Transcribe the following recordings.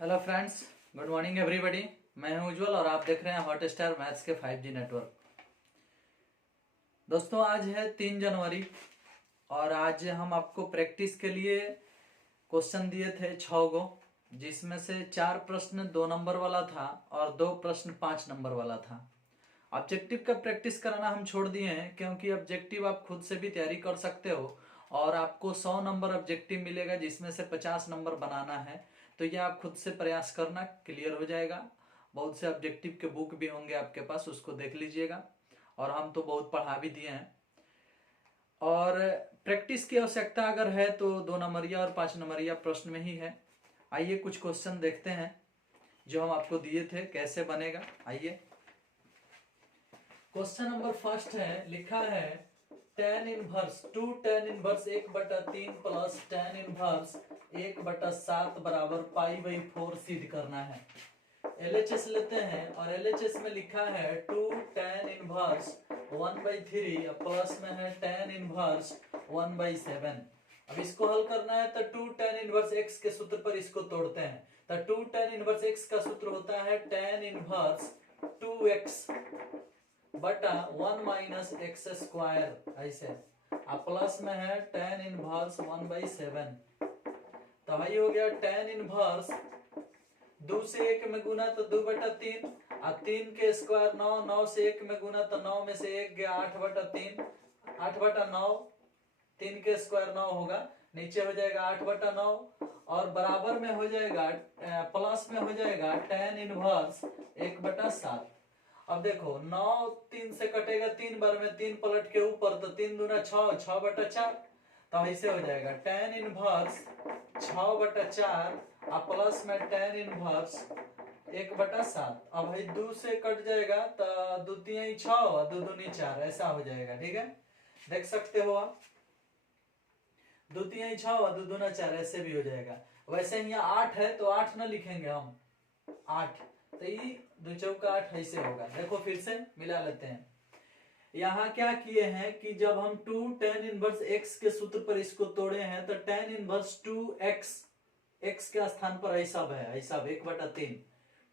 Hello friends, good morning everybody. मैं हूं उज्जवल और आप देख रहे हैं हॉट स्टार मैथ्स के 5G नेटवर्क। दोस्तों, आज है 3 जनवरी और आज हम आपको प्रैक्टिस के लिए क्वेश्चन दिए थे 6 गो, जिसमें से 4 प्रश्न 2 नंबर वाला था और 2 प्रश्न 5 नंबर वाला था। ऑब्जेक्टिव का प्रैक्टिस कराना हम छोड़ दिए हैं क्योंकि ऑब्जेक्टिव आप खुद से भी तैयारी कर सकते हो और आपको 100 नंबर ऑब्जेक्टिव मिलेगा, जिसमें से 50 नंबर बनाना है। तो ये आप खुद से प्रयास करना, क्लियर हो जाएगा। बहुत से ऑब्जेक्टिव के बुक भी होंगे आपके पास, उसको देख लीजिएगा। और हम तो बहुत पढ़ा भी दिए हैं। और प्रैक्टिस की आवश्यकता अगर है तो 2 नंबरिया और 5 नंबरिया प्रश्न में ही है। आइए कुछ क्वेश्चन देखते हैं जो हम आपको दिए थे, कैसे बनेगा। आइए, क्वेश्चन नंबर फर्स्ट है, लिखा है tan inverse 2 tan inverse 1/3 plus tan inverse 1/7 बराबर π/4 सिद्ध करना है। LHS लेते हैं और LHS में लिखा है 2 tan इनवर्स 1/3 प्लस में है tan इनवर्स 1/7। अब इसको हल करना है तो 2 tan इनवर्स x के सूत्र पर इसको तोड़ते हैं। तो 2 tan इनवर्स x का सूत्र होता है tan इनवर्स 2x बटा 1 माइनस एक्स स्क्वायर, ऐसे। अब प्लस में है tan इनवर्स 1/7। तो भाई हो गया tan इनवर्स 2 से 1 में गुना तो 2/3 और 3 के स्क्वायर 9, 9 से 1 में गुना तो 9 में से 1 गया 8/3, 8/9, 3 के स्क्वायर 9 होगा, नीचे हो जाएगा 8/9 और बराबर में हो जाएगा प्लस में हो जाएगा tan इनवर्स 1/7। अब देखो 9 3 से कटेगा 3 बार में, 3 पलट के ऊपर तो 3 दूना 6, 6/4। तो ऐसे हो जाएगा tan इनवर्स 6/4 और प्लस में tan इनवर्स 1/7। अब भाई 2 से कट जाएगा तो 2 3 6 और 2 दूनी 4, ऐसा हो जाएगा। ठीक है, देख सकते हो आप, 2 3 6 और 2 दूना 4, ऐसे भी हो जाएगा। वैसे यहाँ 8 है तो 8 ना लिखेंगे हम, 8 तो ये 2 चौका 8 ऐसे होगा। देखो फिर से मिला लेते हैं। यहाँ क्या किए हैं कि जब हम 2 tan इनवर्स x के सूत्र पर इसको तोड़े हैं तो tan इनवर्स 2x, x के स्थान पर ऐसा है, ऐसा 1/3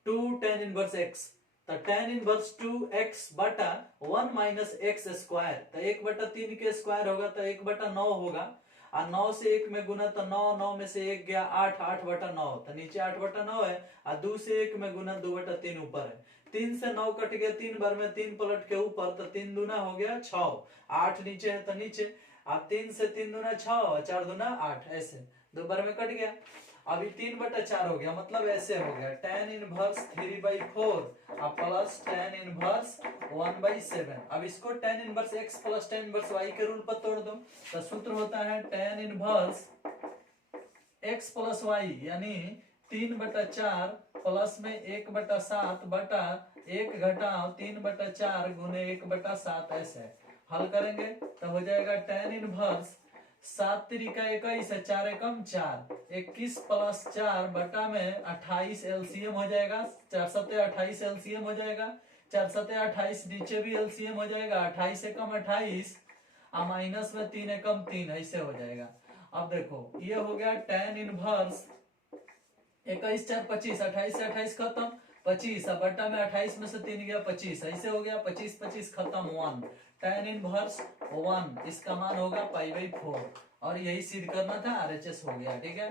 2 tan इनवर्स x, तो tan इनवर्स 2x बटा 1 माइनस एक्स स्क्वायर, तो 1/3 के स्क्वायर होगा तो 1/9 होगा और 9 से 1 में गुना तो 9, 9 में से 1 गया 8, 8/9, तो नीचे 8/9 है और 2 से 1 में गुना 2/3 ऊपर है। 3 से 9 कट गया 3 बार में, 3 पलट के ऊपर तो 3 दूना हो गया 6, 8 नीचे है तो नीचे, अब 3 से 3 दूना 6, 4 दूना 8, ऐसे 2 बार में कट गया। अभी 3/4 हो गया, मतलब ऐसे हो गया tan इनवर्स 3/4 और प्लस tan इनवर्स 1/7। अब इसको tan inverse x plus tan inverse y के रूल पर तोड़ दो तो सूत्र होता है tan inverse x plus y यानी 3/4 प्लस में 1/7 बटा 1 घटाओ 3/4 गुने 1/7, ऐसे हल करेंगे तो हो जाएगा tan इनवर्स 7 त्रिका 21 है, 4 एकम 4, 21 प्लस 4 बटा में 28 एलसीएम हो जाएगा, 4 सत्ते 28 एलसीएम हो जाएगा, 4 सत्ते 28 नीचे भी एलसीएम हो जाएगा, 28 एकम 28 और माइनस में 3 एकम 3, ऐसे हो जाएगा। अब देखो ये हो गया tan इनवर्स 21 4 25, 28 से 28 खत्म 25, अब बट्टा में 28 में से 3 गया 25, ऐसे हो गया 25 25 खत्म 1, tan इनवर्स 1, इसका मान होगा π/4 और यही सिद्ध करना था, RHS हो गया। ठीक है,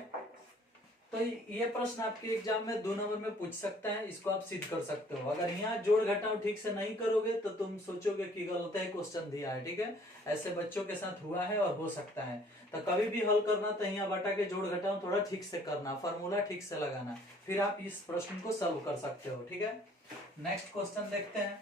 तो ये प्रश्न आपके एग्जाम में 2 नंबर में पूछ सकता है, इसको आप सिद्ध कर सकते हो। अगर यहाँ जोड़ घटाव ठीक से नहीं करोगे तो तुम सोचोगे कि गलत है क्वेश्चन दिया है। ठीक है, ऐसे बच्चों के साथ हुआ है और हो सकता है। तो कभी भी हल करना तो यहाँ बटा के जोड़ घटाव थोड़ा ठीक से करना, फॉर्मूला ठीक से लगाना, फिर आप इस प्रश्न को सॉल्व कर सकते हो। ठीक है, नेक्स्ट क्वेश्चन देखते हैं।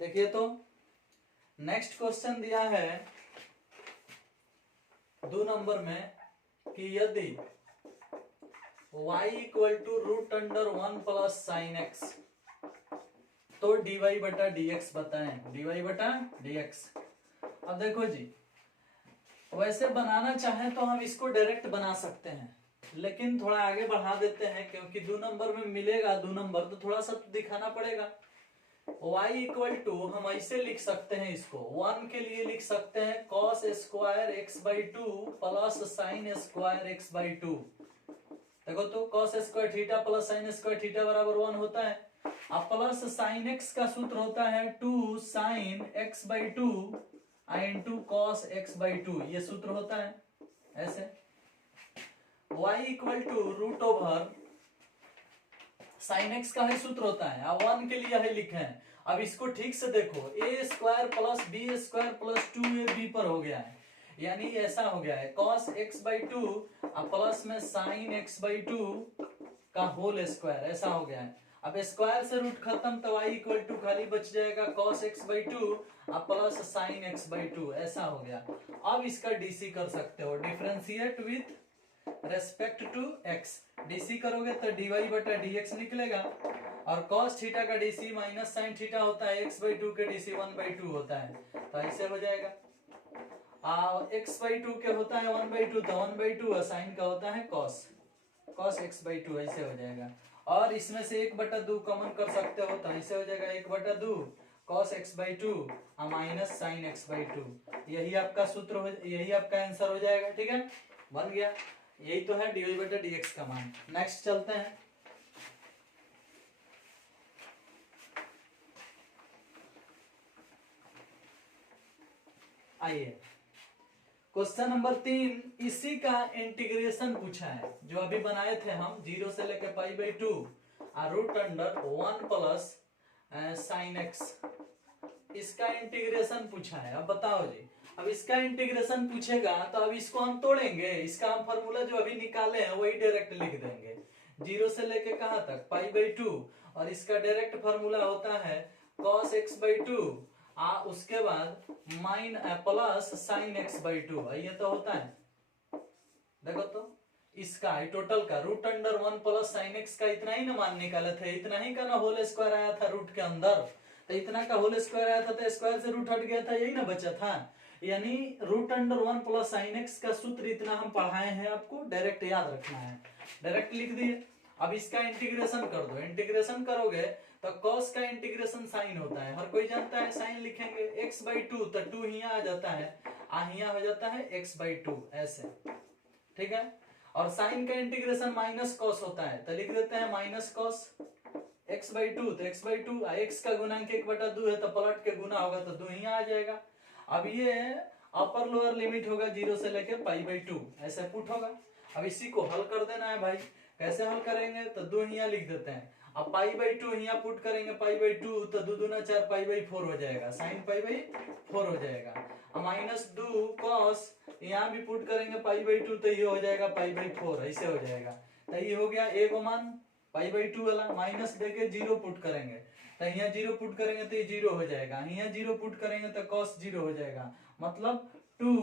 देखिए तो नेक्स्ट क्वेश्चन दिया है 2 नंबर में कि यदि y equal to √1 plus sine x तो dy/dx बताएं, dy/dx। अब देखो जी, वैसे बनाना चाहे तो हम इसको डायरेक्ट बना सकते हैं, लेकिन थोड़ा आगे बढ़ा देते हैं क्योंकि 2 नंबर में मिलेगा 2 नंबर, तो थोड़ा सा तो दिखाना पड़ेगा। y इक्वल टू हम ऐसे लिख सकते हैं, इसको 1 के लिए लिख सकते हैं cos square x by two plus sine square x by to. देखो तो cos square theta plus sine square theta बराबर 1 होता है। अब प्लस साइन एक्स का सूत्र होता है 2 sine x by two into cos x by two, ये सूत्र होता है ऐसे। y equal to root over sine x का ही सूत्र होता है, अब 1 के लिए ही लिखे हैं। अब इसको ठीक से देखो, A square plus B square plus 2ab पर हो गया है, यानी ऐसा हो गया है cos x by two plus में साइन एक्स बाई टू का होल स्क्वायर, ऐसा हो गया है। अब स्क्वायर से रूट खत्म, तो y इक्वल टू खाली बच जाएगा cos x by two plus sine x by two, ऐसा हो गया। अब इसका डीसी कर सकते हो, differentiate with respect to x, DC करोगे तो dy बटा dx निकलेगा, और cos थीटा का डीसी माइनस साइन थीटा होता है, x बाई टू के डीसी 1 बाई टू होता है, तो ऐसे हो जाएगा। x बाई टू के होता है 1 बाई टू, तो 1 बाई टू साइन का होता है cos x बाई टू, ऐसे हो जाएगा। और इसमें से 1 बटा 2 कॉमन कर सकते हो, तो ऐसे हो जाएगा 1 बटा 2 cos x by two minus sine x by two, यही आपका सूत्र हो, यही आपका आंसर हो जाएगा। ठीक है, बन गया, यही तो है dy बटा dx का मान। नेक्स्ट चलते हैं। आइए क्वेश्चन नंबर 3, इसी का इंटीग्रेशन पूछा है जो अभी बनाए थे हम, 0 से लेकर pi by two root under 1 plus sine x, इसका इंटीग्रेशन पूछा है। अब बताओ जी, अब इसका इंटीग्रेशन पूछेगा तो अब इसको हम तोड़ेंगे, इसका हम फॉर्मूला जो अभी निकाले हैं वही डायरेक्ट लिख देंगे, 0 से लेके कहां तक पाई बाई टू, और इसका डायरेक्ट फॉर्मूला होता है cos x बाई टू उसके बाद माइन plus sine x by two, ये तो होता है। देखो तो इसका टोटल का root under 1 plus sine x का इतना ही ना मान निकाले थे, इतना ही का ना होल स्क्वायर आया था रूट के अंदर, तो इतना का होल स्क्वायर आया था, तो स्क्वायर से रूट हट गया था, यही ना बचा था। यानी root under 1 plus sine x का सूत्र इतना हम पढ़ाए हैं, आपको डायरेक्ट याद रखना है, डायरेक्ट लिख दिए। अब इसका इंटीग्रेशन कर दो, इंटीग्रेशन करोगे तो cos का इंटीग्रेशन साइन होता है, हर कोई जानता है, साइन लिखेंगे x बाई टू, तो 2 यहाँ आ जाता है, यहाँ हो जाता है x बाई टू, ऐसे। ठीक है, और साइन का इंटीग्रेशन माइनस कॉस होता है, तो लिख देते हैं minus cos x by to, तो x बाई टू x का गुणांक 1 बटा 2 है, तो पलट के गुना होगा तो 2 यहाँ आ जाएगा। अब ये अपर लोअर लिमिट होगा 0 से लेके पाई बाई टू, ऐसे पुट होगा। अब इसी को हल कर देना है भाई, कैसे हल करेंगे, तो 2 यहाँ लिख देते हैं, अब पाई बाई टू यहाँ पुट करेंगे, पाई बाई टू तो 2 दूना 4 पाई बाई 4 हो जाएगा, साइन पाई बाई 4 हो जाएगा। माइनस 2 कॉस यहाँ भी पुट करेंगे पाई बाई टू, तो ये हो जाएगा पाई बाई 4, ऐसे हो जाएगा। तो ये हो गया ए को मान पाई बाई टू वाला, माइनस देके 0 पुट करेंगे, तो यहाँ 0 पुट करेंगे तो ये 0 हो जाएगा, यहाँ 0 पुट करेंगे तो कॉस 0 हो जाएगा, मतलब 2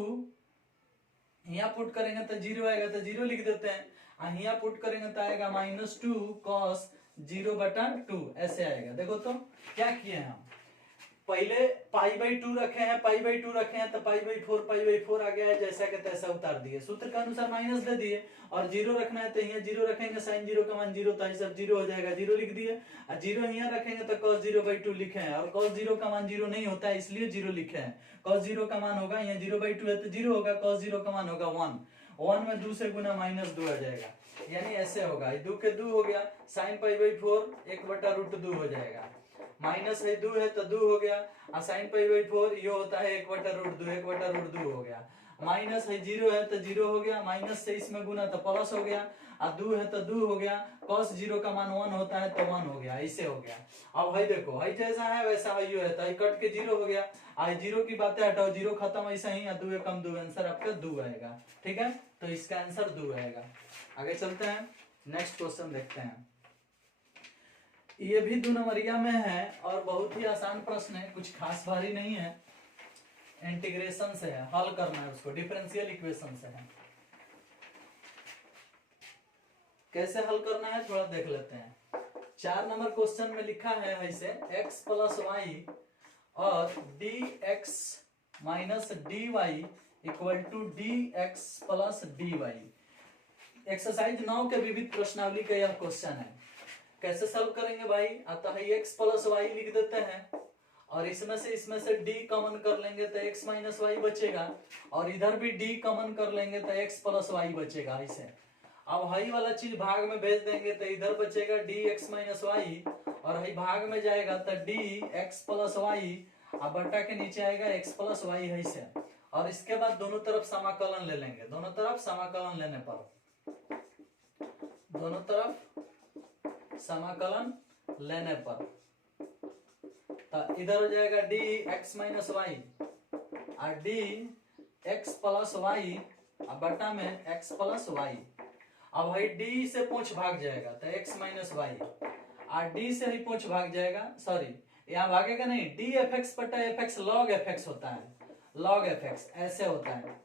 यहाँ पुट करेंगे तो 0 आएगा, तो 0 लिख देते हैं, यहाँ पुट करेंगे तो आएगा माइनस 2 कॉस 0 बटा 2, ऐसे आएगा। देखो तो क्या किए हैं हम, पहले पाई बाई टू रखे हैं, पाई बाई टू रखे हैं, तो पाई बाई 4 आ गया है, जैसा के तैसा उतार दिए, सूत्र के अनुसार माइनस दे दिए, और 0 रखना है तो यहाँ 0 रखेंगे, साइन 0 का मान 0, तो ये सब 0 हो जाएगा, 0 लिख दिए, और 0 यहाँ रखेंगे तो cos 0 बाई 2 लिखे हैं, और cos 0 का मान 0 नहीं होता है, इसलिए 0 लिखे हैं। cos 0 का मान होगा, यहाँ 0 बाई 2 है तो 0 होगा, cos 0 का मान होगा 1 में 2 से गुना माइनस 2 आ जाएगा, यानी ऐसे होगा, 2 के 2 हो गया, साइन पाई बाई 4 1 बटा रूट 2 हो जाएगा, माइनस है 2 है तो 2 हो गया, साइन पाई बाई 4 ये होता है 1 बटा रूट 2, 1 बटा रूट 2 हो गया, माइनस है 0 है तो 0 हो गया, माइनस से इसमें गुना तो प्लस हो गया, और 2 है तो 2 हो गया, cos 0 का मान 1 होता है तो 1 हो गया, ऐसे हो गया। अब भाई देखो, भाई जैसा है वैसा है, ये है तो कट के 0 हो गया, आज 0 की बातें हटाओ, 0 खत्म, ऐसा ही 2 कम 2, आंसर आपका 2 आएगा। ठीक है, तो इसका आंसर 2 आएगा। आगे चलते हैं, नेक्स्ट क्वेश्चन देखते हैं। ये भी 2 नंबरिया में है और बहुत ही आसान प्रश्न है, कुछ खास भारी नहीं है, इंटीग्रेशन से है, हल करना है उसको, डिफरेंशियल इक्वेशन से है। कैसे हल करना है थोड़ा देख लेते हैं। 4 नंबर क्वेश्चन में लिखा है ऐसे, x प्लस वाई और dx minus dy equal to dx plus dy। Exercise 9 के विविध प्रश्नावली का यह क्वेश्चन है। कैसे सॉल्व करेंगे भाई? अतः x प्लस वाई लिख देते हैं और इसमें से d कॉमन कर लेंगे तो x माइनस वाई बचेगा और इधर भी d कॉमन कर लेंगे तो x प्लस वाई बचेगा। ऐसे अब हाई वाला चीज भाग में भेज देंगे तो इधर बचेगा dx माइनस वाई और हाई भाग में जाएगा तो dx प्लस वाई अब बटा के नीचे आएगा x प्लस वाई है से। और इसके बाद दोनों तरफ समाकलन ले लेंगे। दोनों तरफ समाकलन लेने पर दोनों तरफ समाकलन लेने पर तो इधर हो जाएगा डी एक्स माइनस वाई और डी एक्स प्लस वाई बटा में एक्स प्लस वाई। अब भाई डी से पूछ भाग जाएगा तो एक्स माइनस वाई और डी से ही पूछ भाग जाएगा, सॉरी यहाँ भागेगा नहीं, डी एफ एक्स बटा F x log F x होता है, लॉग एफ एक्स ऐसे होता है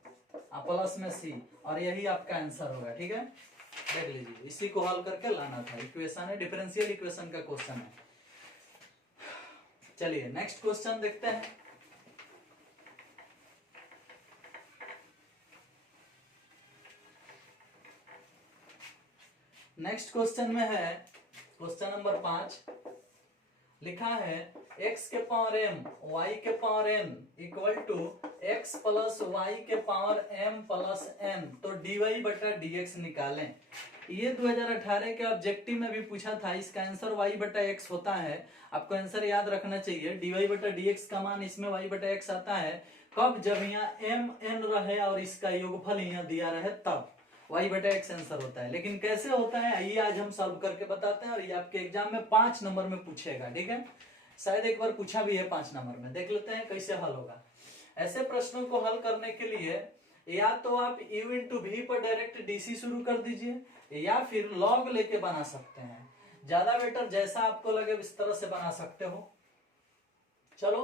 प्लस में सी और यही आपका आंसर होगा। ठीक है, देख लीजिए, इसी को हल करके लाना था। इक्वेशन है, डिफरेंशियल इक्वेशन का क्वेश्चन है। चलिए नेक्स्ट क्वेश्चन देखते हैं। नेक्स्ट क्वेश्चन में है क्वेश्चन नंबर 5, लिखा है x के पावर m y के power n equal to x plus y के पावर m प्लस n। तो dy बटा dx निकालें। ये 2018 के ऑब्जेक्टिव में भी पूछा था। इसका आंसर y बटा x होता है। आपको आंसर याद रखना चाहिए। dy बटा dx का मान इसमें y बटा x आता है कब? जब यहाँ m n रहे और इसका योगफल यहाँ दिया रहे तब y बटा x आंसर होता है। लेकिन कैसे होता है ये आज हम सॉल्व करके बताते हैं और ये आपके एग्जाम में 5 नंबर में पूछेगा। ठीक है, शायद एक बार पूछा भी है 5 नंबर में। देख लेते हैं कैसे हल होगा। ऐसे प्रश्नों को हल करने के लिए या तो आप u इंटू वी पर डायरेक्ट डीसी शुरू कर दीजिए या फिर लॉग लेके बना सकते हैं। ज्यादा बेटर, जैसा आपको लगे इस तरह से बना सकते हो। चलो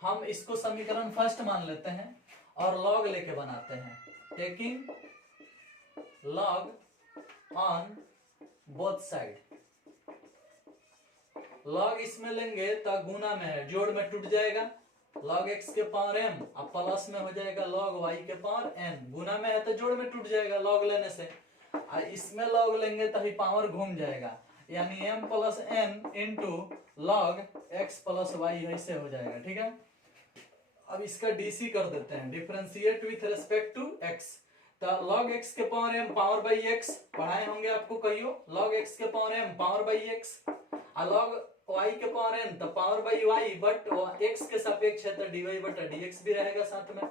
हम इसको समीकरण फर्स्ट मान लेते हैं और लॉग लेके बनाते हैं। Taking log on both side. Log इसमें लेंगे तो गुना में है, जोड़ में टूट जाएगा। लॉग x के पावर m अब प्लस में हो जाएगा लॉग y के पावर n। गुना में है तो जोड़ में टूट जाएगा लॉग लेने से। और इसमें लॉग लेंगे तो ही पावर घूम जाएगा, यानी m plus n into log x plus y ऐसे हो जाएगा। ठीक है, अब इसका डीसी कर देते हैं, differentiate with respect to x। तो log x के power m power by x पढ़ाए होंगे आपको कहियो। log x के power m power by x और log y के पावर n तो power by y, but x के सापेक्ष है तो dy बटा dx भी रहेगा साथ में।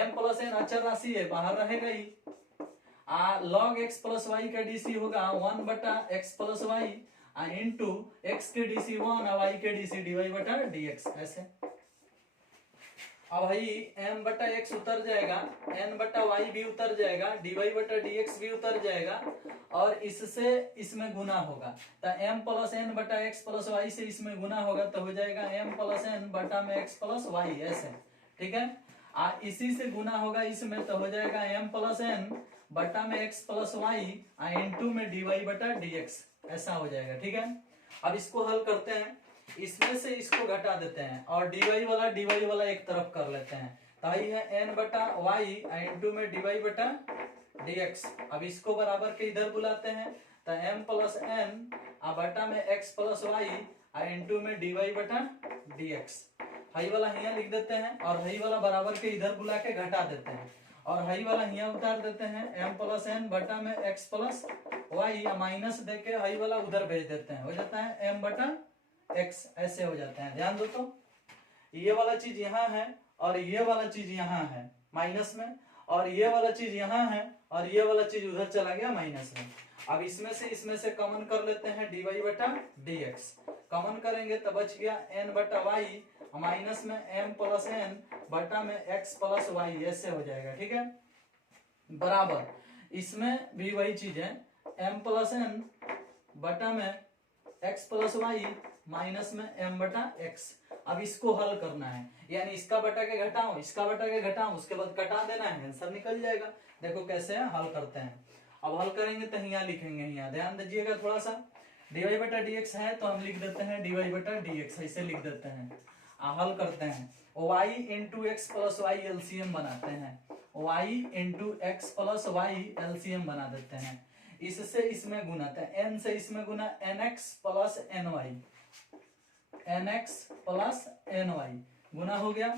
m प्लस n अचर राशि है, बाहर रहेगा ही। log x प्लस y का डीसी होगा 1 बटा x plus y into x के डीसी 1 और y के डीसी dy बटा dx। ऐसे अब भाई m बटा x उतर जाएगा, n बटा y भी उतर जाएगा, dy बटा dx भी उतर जाएगा और इससे इसमें गुना होगा तो m प्लस n बटा x प्लस y से इसमें गुना होगा तो हो जाएगा m प्लस n बटा में x प्लस y ऐसे। ठीक है, इसी से गुना होगा इसमें तो हो जाएगा m प्लस n बटा में x प्लस वाई इंटू में dy बटा dx ऐसा हो जाएगा। ठीक है, अब इसको हल करते हैं। इसमें से इसको घटा देते हैं और dy वाला एक तरफ कर लेते हैं तो आई है n बटा वाई इंटू में dy बटा dx। अब इसको बराबर के इधर बुलाते हैं तो m प्लस n बटा में x प्लस वाई इंटू में dy बटा dx। हाई वाला यहाँ लिख देते हैं और हाई वाला बराबर के इधर बुला के घटा देते हैं और हाई वाला यहाँ उतार देते हैं। m प्लस n बटा में x प्लस वाई माइनस दे के हाई वाला उधर भेज देते हैं, हो जाता है m बटा x ऐसे हो जाते हैं। ध्यान दो, तो ये वाला चीज यहाँ है और ये वाला चीज यहाँ है माइनस में और ये वाला चीज यहाँ है और ये वाला चीज उधर चला गया माइनस में। अब इसमें से कॉमन कर लेते हैं dy बटा dx। कॉमन करेंगे तो बच गया n बटा वाई माइनस में m प्लस n बटा में x प्लस वाई ऐसे हो जाएगा। ठीक है, बराबर इसमें भी वही चीज है, m प्लस n बटा में x प्लस वाई माइनस में m बटा x। अब इसको हल करना है, यानी इसका बटा के घटाओ, इसका बटा के घटाओ, उसके बाद कटा देना है, आंसर निकल जाएगा। देखो कैसे है हल करते हैं। अब हल करेंगे तो यहाँ लिखेंगे, यहाँ ध्यान दीजिएगा थोड़ा सा। dy बटा dx है तो हम लिख देते हैं dy बटा dx ऐसे लिख देते हैं। हल करते हैं y into x plus y LCM बनाते हैं। y into x plus y LCM बना देते हैं। इससे इसमें गुना था, n से इसमें गुना nx plus ny, nx plus ny गुना हो गया।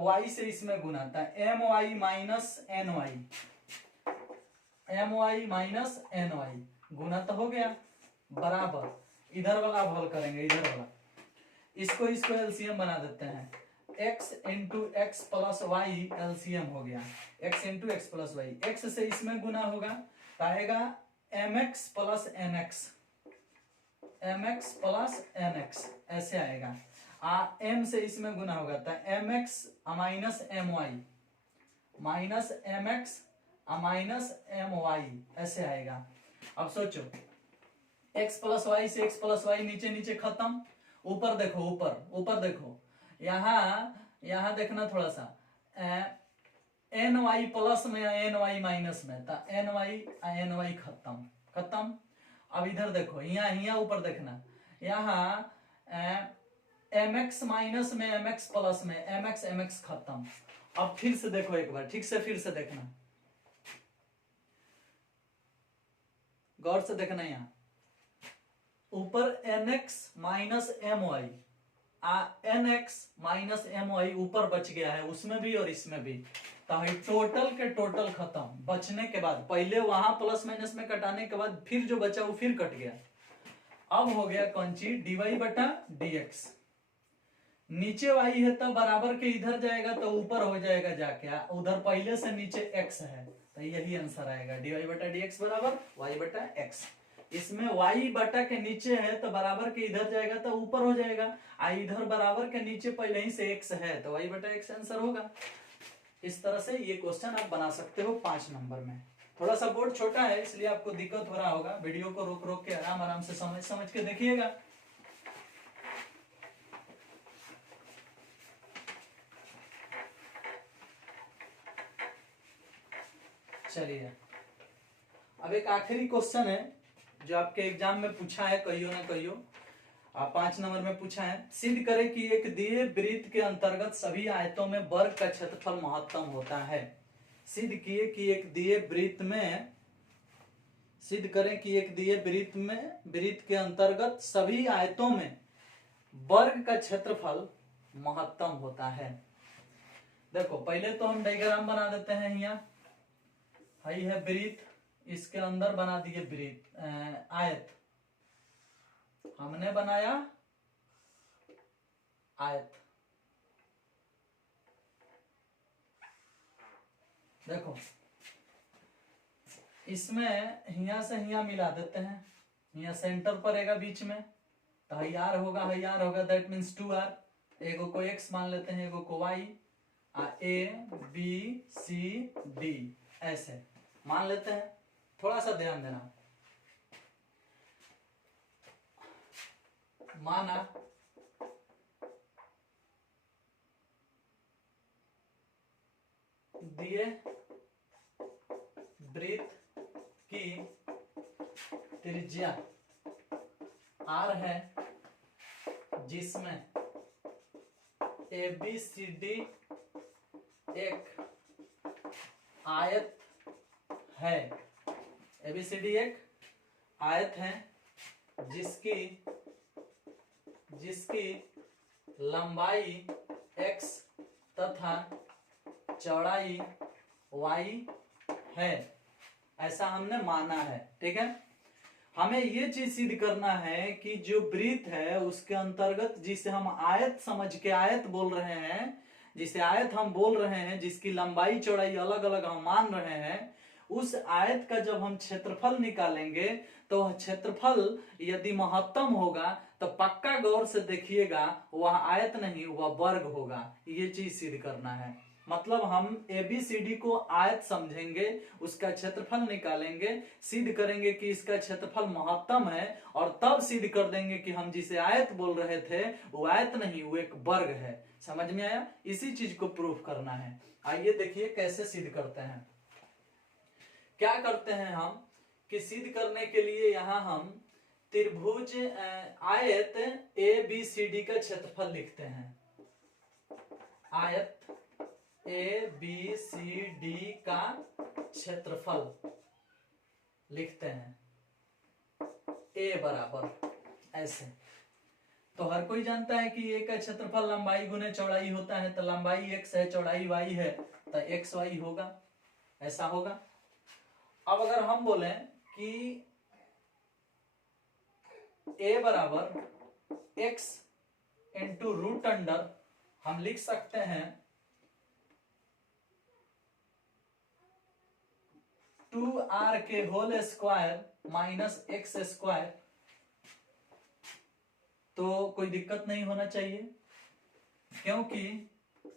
y से इसमें गुना था my minus ny, my minus ny गुना तो हो गया, बराबर इधर वाला अब हल करेंगे, इधर वाला इसको एलसीएम बना देते हैं। x into x plus y LCM हो गया, x into x plus y, x से इसमें गुना होगा तो आएगा mx plus nx, mx plus nx ऐसे आएगा। m से इसमें गुना होगा तो mx minus my, minus mx minus my ऐसे आएगा। अब सोचो x प्लस वाई से x प्लस वाई नीचे नीचे खत्म, ऊपर देखो, ऊपर देखो, यहाँ देखना थोड़ा सा, ny प्लस में या ny माइनस में, तो ny खत्म। अब इधर देखो, यहाँ ऊपर देखना, यहाँ mx माइनस में mx प्लस में mx खत्म। अब फिर से देखो एक बार, ठीक से फिर से देखना, गौर से देखना, यहाँ ऊपर nx minus my, nx minus my ऊपर बच गया है, उसमें भी और इसमें भी, तो टोटल के टोटल खत्म। बचने के बाद पहले वहां प्लस माइनस में कटाने के बाद फिर जो बचा वो फिर कट गया। अब हो गया कौन चीज, dy बटा dx, नीचे y है तो बराबर के इधर जाएगा तो ऊपर हो जाएगा जाके, उधर पहले से नीचे x है, तो यही आंसर आएगा, dy बटा dx बराबर y बटा x। इसमें y बटा के नीचे है तो बराबर के इधर जाएगा तो ऊपर हो जाएगा, इधर बराबर के नीचे पहले ही से x है तो y बटा x आंसर होगा। इस तरह से ये क्वेश्चन आप बना सकते हो 5 नंबर में। थोड़ा सा बोर्ड छोटा है इसलिए आपको दिक्कत हो रहा होगा, वीडियो को रोक रोक के आराम से समझ के देखिएगा। चलिए अब एक आखिरी क्वेश्चन है जो आपके एग्जाम में पूछा है, कहियो ना कहियो, 5 नंबर में पूछा है। सिद्ध करे कि एक दिए वृत्त के अंतर्गत सभी आयतों में वर्ग का क्षेत्रफल महत्तम होता है। सिद्ध किए कि एक दिए वृत्त में, सिद्ध करें कि एक दिए वृत्त के अंतर्गत सभी आयतों में वर्ग का क्षेत्रफल महत्तम होता है। देखो पहले तो हम डायग्राम बना देते हैं, यहाँ है वृत्त, इसके अंदर बना दिए वृत्त, आयत हमने बनाया, आयत। देखो इसमें यहाँ से यहाँ मिला देते हैं, यहाँ सेंटर पर रहेगा बीच में, तो आर होगा, दैट मीन्स 2r, एगो को x मान लेते हैं, एगो को y, a b c d ऐसे मान लेते हैं। थोड़ा सा ध्यान देना, माना दिए वृत्त की त्रिज्या r है, जिसमें ABCD एक आयत है, ABCD एक आयत है जिसकी लंबाई x तथा चौड़ाई y है, ऐसा हमने माना है। ठीक है, हमें ये चीज सिद्ध करना है कि जो वृत्त है उसके अंतर्गत जिसे हम आयत समझ के आयत बोल रहे हैं, जिसे आयत हम बोल रहे हैं, जिसकी लंबाई चौड़ाई अलग अलग हम मान रहे हैं, उस आयत का जब हम क्षेत्रफल निकालेंगे तो क्षेत्रफल यदि महत्तम होगा तो पक्का गौर से देखिएगा वह आयत नहीं, वह वर्ग होगा। ये चीज सिद्ध करना है, मतलब हम ABCD को आयत समझेंगे, उसका क्षेत्रफल निकालेंगे, सिद्ध करेंगे कि इसका क्षेत्रफल महत्तम है, और तब सिद्ध कर देंगे कि हम जिसे आयत बोल रहे थे वो आयत नहीं, वो एक वर्ग है। समझ में आया? इसी चीज को प्रूफ करना है। आइए देखिए कैसे सिद्ध करते हैं। क्या करते हैं हम कि सिद्ध करने के लिए यहां हम त्रिभुज आयत ABCD का क्षेत्रफल लिखते हैं। आयत ए बी सी डी का क्षेत्रफल लिखते हैं ए बराबर ऐसे। तो हर कोई जानता है कि ए का क्षेत्रफल लंबाई गुने चौड़ाई होता है, तो लंबाई x है चौड़ाई y है तो एक्स वाई होगा, ऐसा होगा। अब अगर हम बोले कि a बराबर x इंटू रूट अंडर, हम लिख सकते हैं 2r के whole square minus x square, तो कोई दिक्कत नहीं होना चाहिए क्योंकि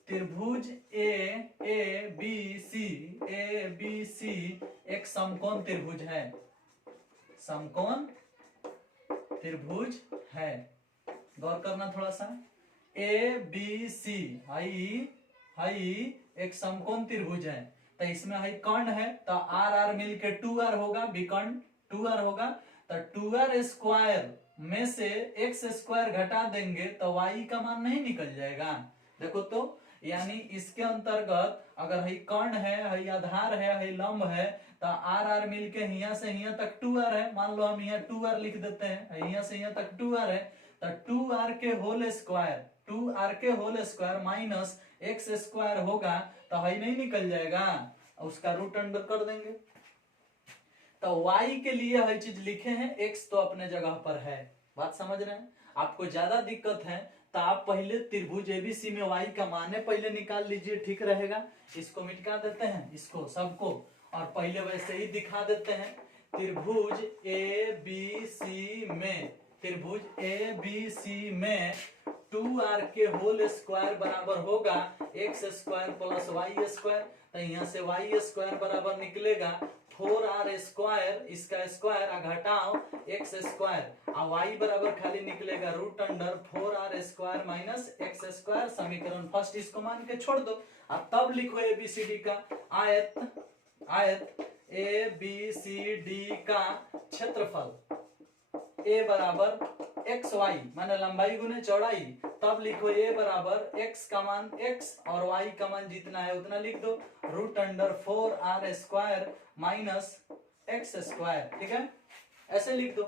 त्रिभुज ए बी सी एक समकोण त्रिभुज है, समकोण त्रिभुज है। गौर करना थोड़ा सा, ए बी सी हाई एक समकोण त्रिभुज है, तो इसमें हाई कर्ण है तो आर आर मिलके 2r होगा, विकर्ण 2r होगा, तो 2r स्क्वायर में से एक्स स्क्वायर घटा देंगे तो y का मान नहीं निकल जाएगा। देखो तो, यानी इसके अंतर्गत अगर हई कर्ण है, हई आधार है, हई लंब है, तो आर आर मिलके यहाँ से यहाँ तक 2r है। मान लो हम यहाँ 2r लिख देते हैं, यहाँ से यहाँ तक 2r है, तो 2r के whole square minus x square होगा, तो हई नहीं निकल जाएगा, उसका रूट अंडर कर देंगे। तो y के लिए हर चीज लिखे हैं, x तो अपने जगह पर है। बात समझ रहे हैं? आपको ज्यादा दिक्कत है तो आप पहले त्रिभुज एबीसी में y का मान पहले निकाल लीजिए, ठीक रहेगा। इसको मिटा देते हैं, इसको सबको, और पहले वैसे ही दिखा देते हैं। त्रिभुज ए बी सी में 2r के होल स्क्वायर बराबर होगा x square plus y square, तो यहाँ से वाई स्क्वायर बराबर निकलेगा 4r स्क्वायर, इसका स्क्वायर घटाओ एक्स स्क्वायर, और y बराबर खाली निकलेगा root under 4r square minus x square. समीकरण फर्स्ट इसको मान के छोड़ दो, अब तब लिखो एबीसीडी का आयत ए बी सी डी का क्षेत्रफल a बराबर एक्स वाई माने लंबाई गुने चौड़ाई, तब लिखो a बराबर x का मान x और y का मान जितना है उतना लिख दो, root under 4r square minus x square, ठीक है, ऐसे लिख दो।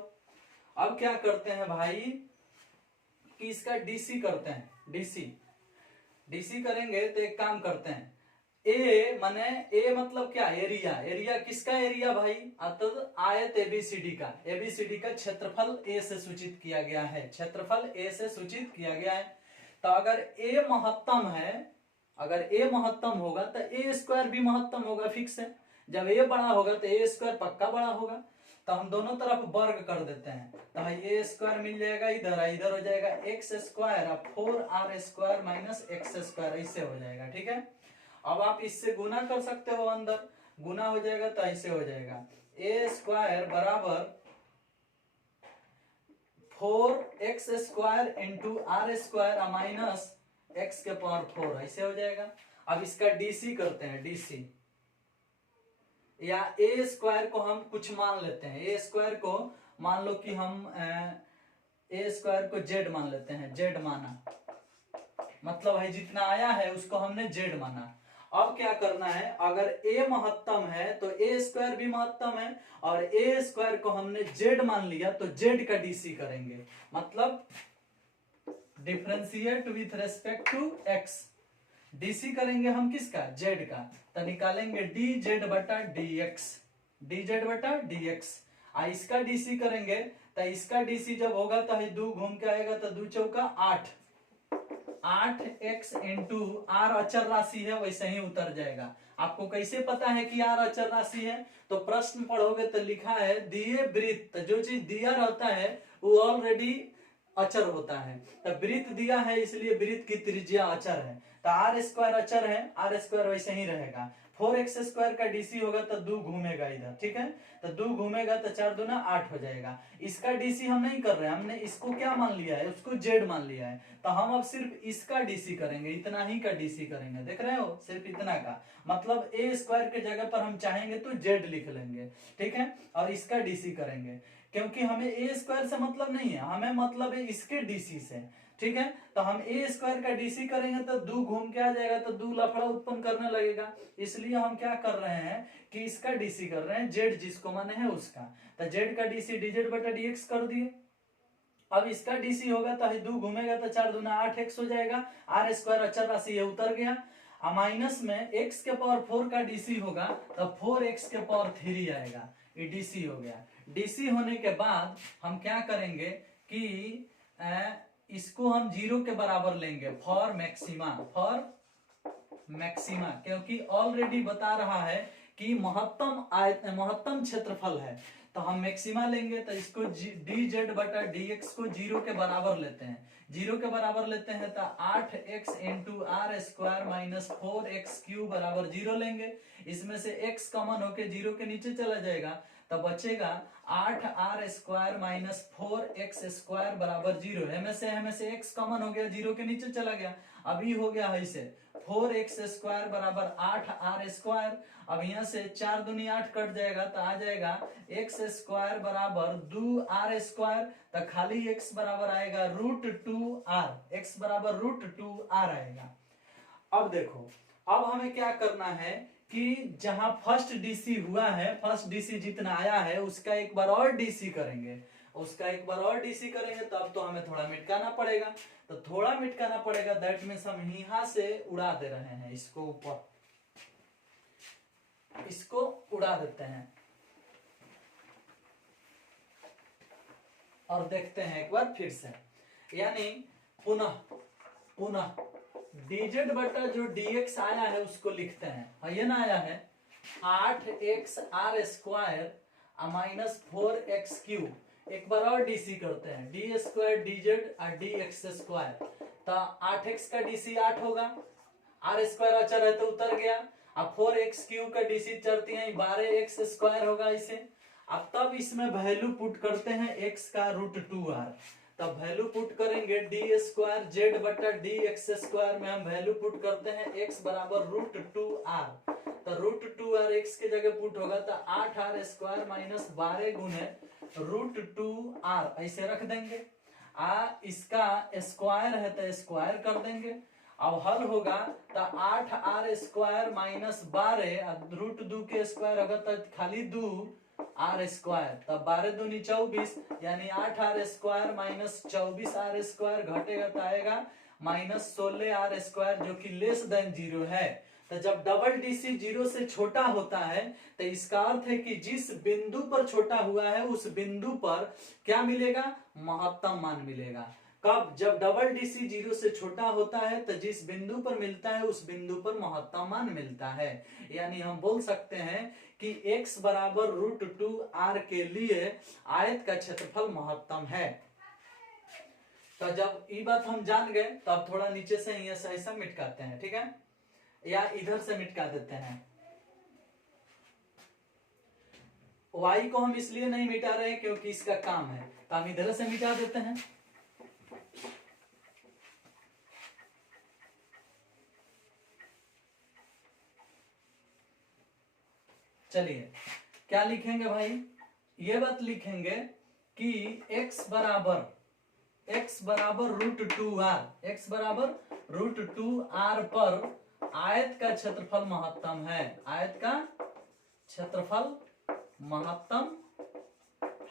अब क्या करते हैं भाई कि इसका डीसी करते हैं, डीसी करेंगे तो एक काम करते हैं, ए माने ए मतलब क्या, एरिया किसका एरिया भाई, अतः आयत एबीसीडी का क्षेत्रफल ए से सूचित किया गया है, क्षेत्रफल ए से सूचित किया गया है। तो अगर ए महत्तम होगा तो ए स्क्वायर भी महत्तम होगा, फिक्स है। जब ए बड़ा होगा तो ए स्क्वायर पक्का बड़ा होगा, तो हम दोनों तरफ वर्ग कर देते हैं, तो भाई ए स्क्वायर मिल जाएगा, इधर हो जाएगा एक्स स्क्वायर और 4r square minus x square, ऐसे हो जाएगा, ठीक है। अब आप इससे गुना कर सकते हो, अंदर गुना हो जाएगा तो ऐसे हो जाएगा, ए स्क्वायर बराबर 4x square into r square minus x के पावर 4, ऐसे हो जाएगा। अब इसका डीसी करते हैं, डीसी या ए स्क्वायर को हम कुछ मान लेते हैं, ए स्क्वायर को मान लो कि हम ए स्क्वायर को जेड मान लेते हैं, जेड माना, मतलब है जितना आया है उसको हमने जेड माना। अब क्या करना है, अगर a महत्तम है तो a स्क्वायर भी महत्तम है, और a स्क्वायर को हमने z मान लिया तो z का डीसी करेंगे, मतलब differentiate with respect to x। DC करेंगे हम किसका, z का, तो निकालेंगे dz बटा dx। इसका डीसी करेंगे तो इसका डीसी जब होगा तो 2 घूम के आएगा तो 2 चौका 8x इंटू आर अचर राशि है, वैसे ही उतर जाएगा। आपको कैसे पता है कि आर अचर राशि है, तो प्रश्न पढ़ोगे तो लिखा है दिए वृत्त, जो चीज दिया रहता है वो ऑलरेडी अचर होता है, तो वृत्त दिया है इसलिए वृत्त की त्रिज्या अचर है, तो आर स्क्वायर अचर है, आर स्क्वायर वैसे ही रहेगा। 4x स्क्वायर का डीसी होगा तो 2 घूमेगा इधर, ठीक है, तो 2 घूमेगा तो 4 दूना 8 हो जाएगा। इसका डीसी हम नहीं कर रहे हैं, हमने इसको क्या मान लिया है, उसको जेड मान लिया है, तो हम अब सिर्फ इसका डीसी करेंगे, इतना ही का डीसी करेंगे, देख रहे हो, सिर्फ इतना का, मतलब ए स्क्वायर के जगह पर हम चाहेंगे तो जेड लिख लेंगे, ठीक है, और इसका डीसी करेंगे। क्योंकि हमें ए स्क्वायर से मतलब नहीं है, हमें मतलब है इसके डीसी से। ठीक है, तो हम ए स्क्वायर का डीसी करेंगे तो दो घूम के आ जाएगा, तो दो लफड़ा उत्पन्न करने लगेगा। इसलिए हम क्या कर रहे हैं कि इसका डीसी कर रहे हैं, जेड जिसको माने है उसका। तो जेड का डीसी dz बटा dx कर दिए। अब इसका डीसी होगा तो दो घूमेगा तो 4 दूना 8x हो जाएगा। आर स्क्वायर अचर राशि है, उतर गया। माइनस में x के पावर 4 का डीसी होगा तो 4x के पावर 3 आएगा, ये डीसी हो गया। डीसी होने के बाद हम क्या करेंगे कि इसको हम 0 के बराबर लेंगे फॉर मैक्सिमा, क्योंकि ऑलरेडी बता रहा है कि महत्तम क्षेत्रफल है, तो हम मैक्सिमा लेंगे। तो इसको dz बटा dx को 0 के बराबर लेते हैं। 0 के बराबर लेते हैं तो 8x into r square minus 4x cube बराबर 0 लेंगे। इसमें से x कॉमन होके 0 के नीचे चला जाएगा, तब बचेगा 8r square minus 4x square बराबर 0। हमें से x कॉमन हो गया, 0 के नीचे चला गया। अभी हो गया है इसे 4x स्क्वायर बराबर 8r स्क्वायर। अब यहाँ से 4 दूनी 8 कट जाएगा तो आ जाएगा x स्क्वायर बराबर 2r स्क्वायर। तो खाली x बराबर आएगा √2r, x बराबर √2r आएगा। अब देखो, अब हमें क्या करना है कि जहां फर्स्ट डीसी हुआ है, फर्स्ट डीसी जितना आया है उसका एक बार और डीसी करेंगे, तब तो हमें थोड़ा मिटकाना पड़ेगा। तो थोड़ा मिटकाना पड़ेगा, दैट मीन्स हम यहां से उड़ा दे रहे हैं, इसको ऊपर, इसको उड़ा देते हैं और देखते हैं एक बार फिर से। यानी पुनः dz बटा जो dx आया है उसको लिखते हैं। ये ना आया है 8x r square minus 4x cube. एक बार और डीसी करते हैं, डी स्क्वायर dz और dx स्क्वायर। तो 8x का डीसी 8 होगा, r स्क्वायर अचर है तो उतर गया। अब 4x क्यूब का डीसी चढ़ती है 12x स्क्वायर होगा इसे। अब तब इसमें वैल्यू पुट करते हैं x का √2r। तब वैल्यू पुट करेंगे डी स्क्वायर जेड बटा dx स्क्वायर में हम वैल्यू पुट करते हैं x बराबर √2r। तो √2r x के जगह पुट होगा तो 8r स्क्वायर माइनस 12 गुने √2r ऐसे रख देंगे। इसका स्क्वायर है तो स्क्वायर कर देंगे। अब हल होगा तो 8r स्क्वायर माइनस 12 √2 के स्क्वायर होगा तो खाली 2 आर स्क्वायर, तब 12 दूनी 24, यानी 8r square minus 24r square घटेगा तो आएगा माइनस 16r स्क्वायर, जो कि लेस देन 0 है। तो जब डबल डीसी 0 से छोटा होता है तो इसका अर्थ है कि जिस बिंदु पर छोटा हुआ है उस बिंदु पर क्या मिलेगा, महत्तम मान मिलेगा। कब, जब डबल डीसी 0 से छोटा होता है तो जिस बिंदु पर मिलता है उस बिंदु पर महत्तम मान मिलता है। यानी हम बोल सकते हैं कि x बराबर √2r के लिए आयत का क्षेत्रफल महत्तम है। तो जब ये बात हम जान गए तो अब थोड़ा नीचे से ये ऐसा मिटकाते हैं, ठीक है, या इधर से मिटका देते हैं। y को हम इसलिए नहीं मिटा रहे क्योंकि इसका काम है, तो हम इधर से मिटा देते हैं। चलिए क्या लिखेंगे भाई, ये बात लिखेंगे कि x बराबर √2r पर आयत का क्षेत्रफल महत्तम है, आयत का क्षेत्रफल महत्तम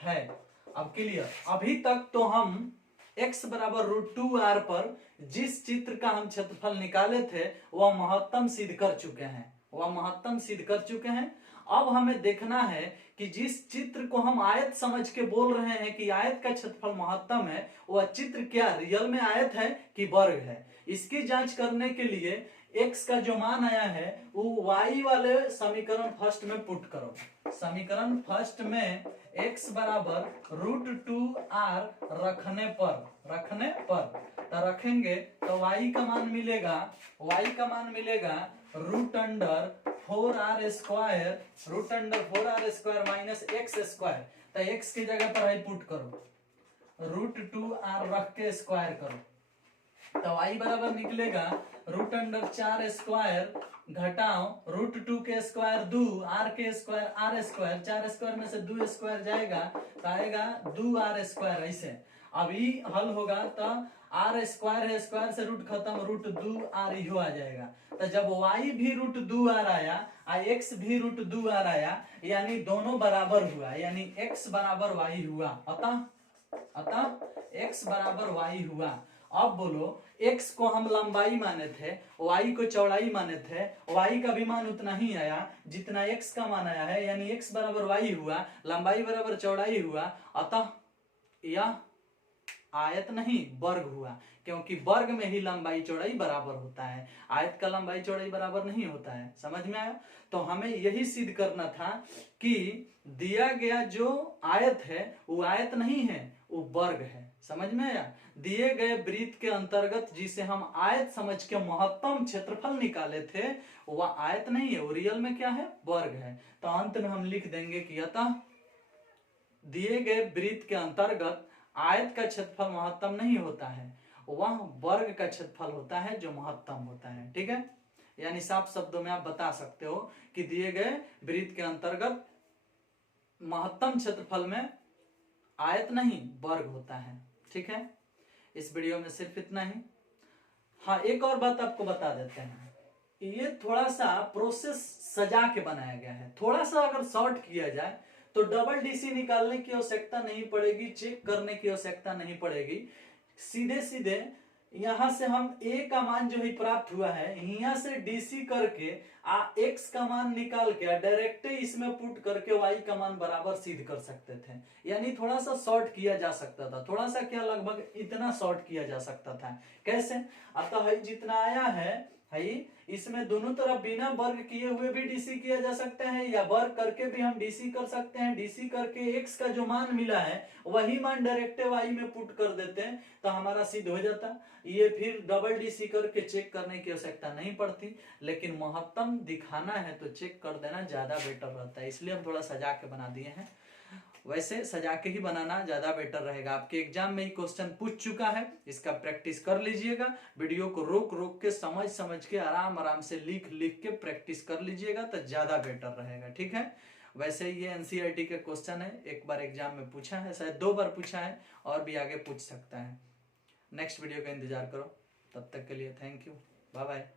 है। अब क्लियर, अभी तक तो हम x बराबर √2r पर जिस चित्र का हम क्षेत्रफल निकाले थे वह महत्तम सिद्ध कर चुके हैं। अब हमें देखना है कि जिस चित्र को हम आयत समझ के बोल रहे हैं कि आयत का क्षेत्रफल महत्तम है, वह चित्र क्या रियल में आयत है कि वर्ग है। इसकी जांच करने के लिए x का जो मान आया है वो y वाले समीकरण फर्स्ट में पुट करो। समीकरण फर्स्ट में x बराबर √2r रखने पर तो रखेंगे तो y का मान मिलेगा √4r square minus x square. तो x की जगह पर पुट करो, √2r रख के स्क्वायर करो। तो y बराबर निकलेगा √4 घटाओ √2 के स्क्वायर 2 r के स्क्वायर r स्क्वायर, 4 स्क्वायर में से 2 स्क्वायर जाएगा तो आएगा 2r स्क्वायर। ऐसे अभी हल होगा तो r स्क्वायर है, स्क्वायर से रूट खत्म, √2r ही आ जाएगा। तो जब y भी √2r आया और x भी √2r आया, यानी दोनों बराबर हुआ, यानी x बराबर y हुआ। अतः x बराबर y हुआ। अब बोलो x को हम लंबाई माने थे, y को चौड़ाई माने थे, y का भी मान उतना ही आया जितना x का मान आया है, यानी x बराबर y हुआ, लंबाई बराबर चौड़ाई हुआ। अतः यह आयत नहीं वर्ग हुआ, क्योंकि वर्ग में ही लंबाई चौड़ाई बराबर होता है, आयत का लंबाई चौड़ाई बराबर नहीं होता है। समझ में आया? तो हमें यही सिद्ध करना था कि दिया गया जो आयत है वो आयत नहीं है, वो वर्ग है। समझ में आया? दिए गए वृत्त के अंतर्गत जिसे हम आयत समझ के महत्तम क्षेत्रफल निकाले थे वह आयत नहीं है, वो रियल में क्या है? वर्ग है। तो अंत में हम लिख देंगे कि अतः दिए गए वृत्त के अंतर्गत आयत का क्षेत्रफल महत्तम नहीं होता है, वह वर्ग का क्षेत्रफल होता है जो महत्तम होता है। ठीक है, यानी साफ शब्दों में आप बता सकते हो कि दिए गए वृत्त के अंतर्गत महत्तम क्षेत्रफल में आयत नहीं वर्ग होता है। ठीक है, इस वीडियो में सिर्फ इतना ही। हाँ, एक और बात आपको बता देते हैं, ये थोड़ा सा प्रोसेस सजा के बनाया गया है। थोड़ा सा अगर शॉर्ट किया जाए तो डबल डीसी निकालने की आवश्यकता नहीं पड़ेगी, चेक करने की आवश्यकता नहीं पड़ेगी। सीधे सीधे यहां से हम a का मान जो ही प्राप्त हुआ है, यहां से डीसी करके x का मान निकाल के डायरेक्ट इसमें पुट करके y का मान बराबर सिद्ध कर सकते थे। यानी थोड़ा सा शॉर्ट किया जा सकता था, थोड़ा सा क्या, लगभग इतना शॉर्ट किया जा सकता था। कैसे? अतः जितना आया है इसमें दोनों तरफ बिना वर्ग किए हुए भी डीसी किया जा सकता है, या वर्ग करके भी हम डीसी कर सकते हैं। डीसी करके x का जो मान मिला है वही मान डायरेक्ट y में पुट कर देते हैं तो हमारा सिद्ध हो जाता। ये फिर डबल डीसी करके चेक करने की आवश्यकता नहीं पड़ती, लेकिन महत्तम दिखाना है तो चेक कर देना ज्यादा बेटर रहता है, इसलिए हम थोड़ा सजा के बना दिए हैं। वैसे सजा के ही बनाना ज्यादा बेटर रहेगा। आपके एग्जाम में ही क्वेश्चन पूछ चुका है, इसका प्रैक्टिस कर लीजिएगा। वीडियो को रोक रोक के समझ के आराम आराम से लिख के प्रैक्टिस कर लीजिएगा तो ज्यादा बेटर रहेगा। ठीक है, वैसे ये एनसीईआरटी का क्वेश्चन है, एक बार एग्जाम में पूछा है, शायद 2 बार पूछा है, और भी आगे पूछ सकता है। नेक्स्ट वीडियो का इंतजार करो, तब तक के लिए थैंक यू, बाय बाय।